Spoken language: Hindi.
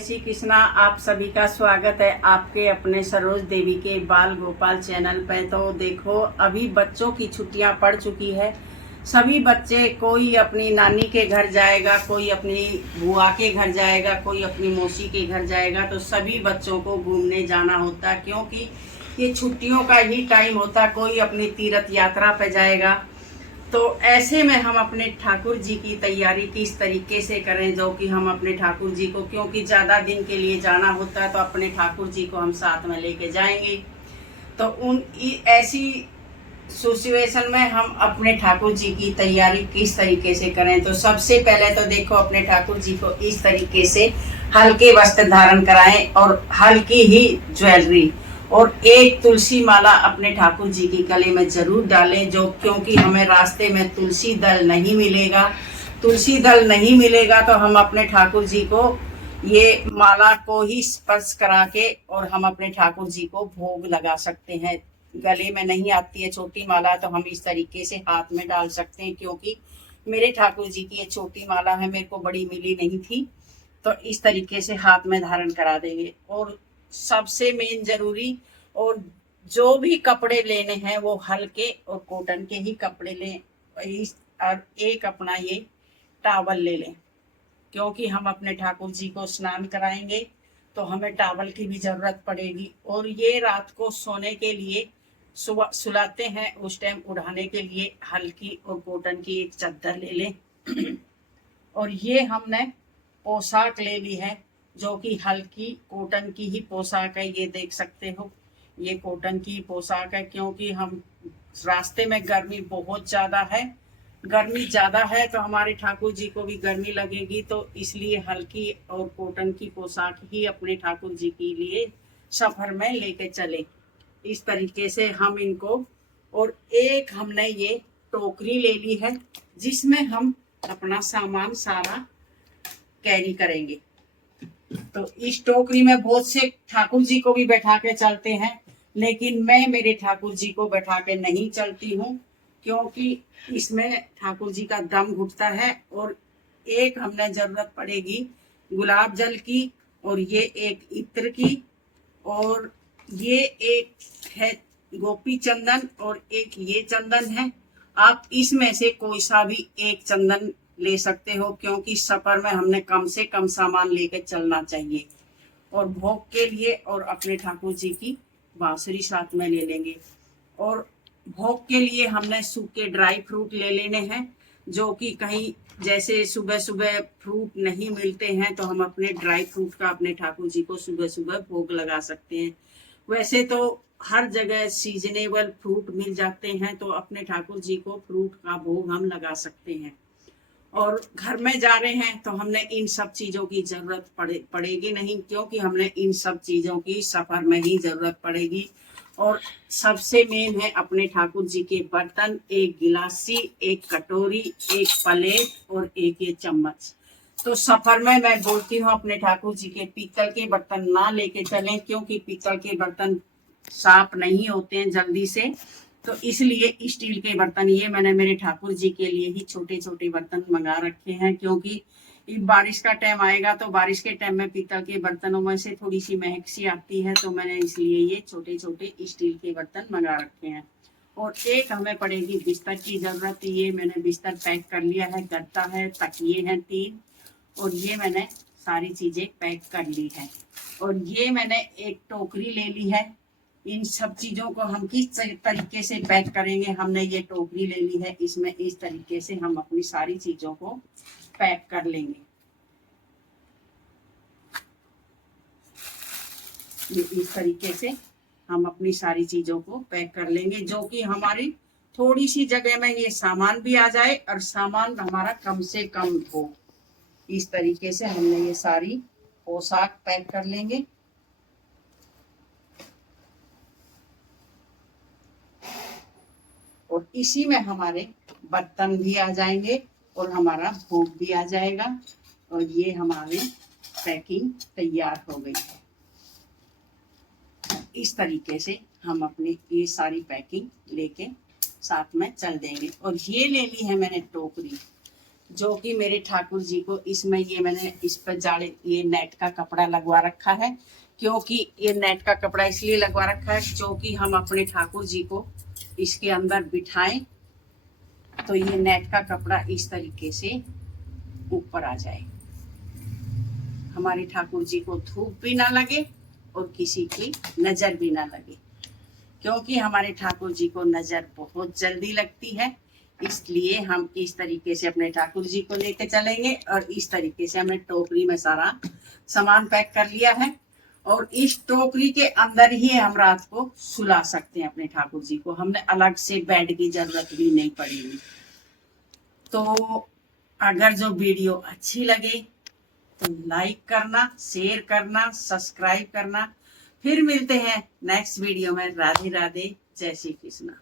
श्री कृष्णा। आप सभी का स्वागत है आपके अपने सरोज देवी के बाल गोपाल चैनल पे। तो देखो, अभी बच्चों की छुट्टियां पड़ चुकी है। सभी बच्चे, कोई अपनी नानी के घर जाएगा, कोई अपनी बुआ के घर जाएगा, कोई अपनी मौसी के घर जाएगा। तो सभी बच्चों को घूमने जाना होता, क्योंकि ये छुट्टियों का ही टाइम होता। कोई अपनी तीर्थ यात्रा पे जाएगा। तो ऐसे में हम अपने ठाकुर जी की तैयारी किस तरीके से करें, जो कि हम अपने ठाकुर जी को, क्योंकि ज़्यादा दिन के लिए जाना होता है, तो अपने ठाकुर जी को हम साथ में लेके जाएंगे। तो ऐसी सिचुएशन में हम अपने ठाकुर जी की तैयारी किस तरीके से करें। तो सबसे पहले तो देखो, अपने ठाकुर जी को इस तरीके से हल्के वस्त्र धारण कराएं और हल्की ही ज्वेलरी और एक तुलसी माला अपने ठाकुर जी की गले में जरूर डालें, जो क्योंकि हमें रास्ते में तुलसी दल नहीं मिलेगा। तुलसी दल नहीं मिलेगा तो हम अपने ठाकुर जी को ये माला को ही स्पर्श करा के और हम अपने ठाकुर जी को भोग लगा सकते हैं। गले में नहीं आती है छोटी माला, तो हम इस तरीके से हाथ में डाल सकते हैं, क्योंकि मेरे ठाकुर जी की ये छोटी माला है, मेरे को बड़ी मिली नहीं थी। तो इस तरीके से हाथ में धारण करा देंगे। और सबसे मेन जरूरी, और जो भी कपड़े लेने हैं वो हल्के और कॉटन के ही कपड़े लें। और एक अपना ये टावल ले लें, क्योंकि हम अपने ठाकुर जी को स्नान कराएंगे तो हमें टावल की भी जरूरत पड़ेगी। और ये रात को सोने के लिए सुलाते हैं, उस टाइम उड़ाने के लिए हल्की और कॉटन की एक चादर ले लें। और ये हमने पोशाक ले ली है, जो कि हल्की कॉटन की ही पोशाक है। ये देख सकते हो, ये कॉटन की पोशाक है, क्योंकि हम रास्ते में गर्मी बहुत ज्यादा है। गर्मी ज्यादा है तो हमारे ठाकुर जी को भी गर्मी लगेगी, तो इसलिए हल्की और कॉटन की पोशाक ही अपने ठाकुर जी के लिए सफर में लेके चले। इस तरीके से हम इनको, और एक हमने ये टोकरी ले ली है, जिसमें हम अपना सामान सारा कैरी करेंगे। तो इस टोकरी में बहुत से ठाकुर जी को भी बैठा के चलते हैं, लेकिन मैं मेरे ठाकुर जी को बैठा के नहीं चलती हूँ, क्योंकि इसमें ठाकुर जी का दम घुटता है। और एक हमने जरूरत पड़ेगी गुलाब जल की, और ये एक इत्र की, और ये एक है गोपी चंदन, और एक ये चंदन है। आप इसमें से कोई सा भी एक चंदन ले सकते हो, क्योंकि सफर में हमने कम से कम सामान लेकर चलना चाहिए। और भोग के लिए और अपने ठाकुर जी की बांसुरी साथ में ले लेंगे। और भोग के लिए हमने सूखे ड्राई फ्रूट ले लेने हैं, जो कि कहीं जैसे सुबह सुबह फ्रूट नहीं मिलते हैं, तो हम अपने ड्राई फ्रूट का अपने ठाकुर जी को सुबह सुबह भोग लगा सकते हैं। वैसे तो हर जगह सीजनेबल फ्रूट मिल जाते हैं, तो अपने ठाकुर जी को फ्रूट का भोग हम लगा सकते हैं। और घर में जा रहे हैं तो हमने इन सब चीजों की जरूरत पड़ेगी नहीं, क्योंकि हमने इन सब चीजों की सफर में ही जरूरत पड़ेगी। और सबसे मेन है अपने ठाकुर जी के बर्तन, एक गिलासी, एक कटोरी, एक प्लेट और एक ये चम्मच। तो सफर में मैं बोलती हूँ अपने ठाकुर जी के पीतल के बर्तन ना लेके चलें, क्योंकि पीतल के बर्तन साफ नहीं होते हैं जल्दी से। तो इसलिए स्टील के बर्तन, ये मैंने मेरे ठाकुर जी के लिए ही छोटे छोटे बर्तन मंगा रखे हैं, क्योंकि बारिश का टाइम आएगा तो बारिश के टाइम में पीतल के बर्तनों में से थोड़ी सी महक सी आती है, तो मैंने इसलिए ये छोटे छोटे स्टील के बर्तन मंगा रखे हैं। और एक हमें पड़ेगी बिस्तर की जरूरत। ये मैंने बिस्तर पैक कर लिया है, गद्दा है, तकिए हैं 3, और ये मैंने सारी चीजें पैक कर ली है। और ये मैंने एक टोकरी ले ली है। इन सब चीजों को हम किस तरीके से पैक करेंगे, हमने ये टोकरी ले ली है, इसमें इस तरीके से हम अपनी सारी चीजों को पैक कर लेंगे। ये इस तरीके से हम अपनी सारी चीजों को पैक कर लेंगे, जो कि हमारी थोड़ी सी जगह में ये सामान भी आ जाए और सामान हमारा कम से कम हो। इस तरीके से हमने ये सारी पोशाक पैक कर लेंगे। और इसी में हमारे बर्तन भी आ जाएंगे और हमारा भोग भी आ जाएगा। और ये हमारी पैकिंग तैयार हो गई है। इस तरीके से हम अपनी ये सारी पैकिंग लेके साथ में चल देंगे। और ये ले ली है मैंने टोकरी। जो कि मेरे ठाकुर जी को इसमें ये मैंने इस पर जाड़े ये नेट का कपड़ा लगवा रखा है, क्योंकि ये नेट का कपड़ा इसलिए लगवा रखा है क्योंकि हम अपने ठाकुर जी को इसके अंदर बिठाएं तो ये नेट का कपड़ा इस तरीके से ऊपर आ जाए, हमारे ठाकुर जी को धूप भी ना लगे और किसी की नजर भी ना लगे, क्योंकि हमारे ठाकुर जी को नजर बहुत जल्दी लगती है। इसलिए हम इस तरीके से अपने ठाकुर जी को लेके चलेंगे और इस तरीके से हमने टोकरी में सारा सामान पैक कर लिया है और इस टोकरी के अंदर ही हम रात को सुला सकते हैं अपने ठाकुर जी को, हमने अलग से बेड की जरूरत भी नहीं पड़ेगी। तो अगर जो वीडियो अच्छी लगे तो लाइक करना, शेयर करना, सब्सक्राइब करना। फिर मिलते हैं नेक्स्ट वीडियो में। राधे राधे, जय श्री कृष्णा।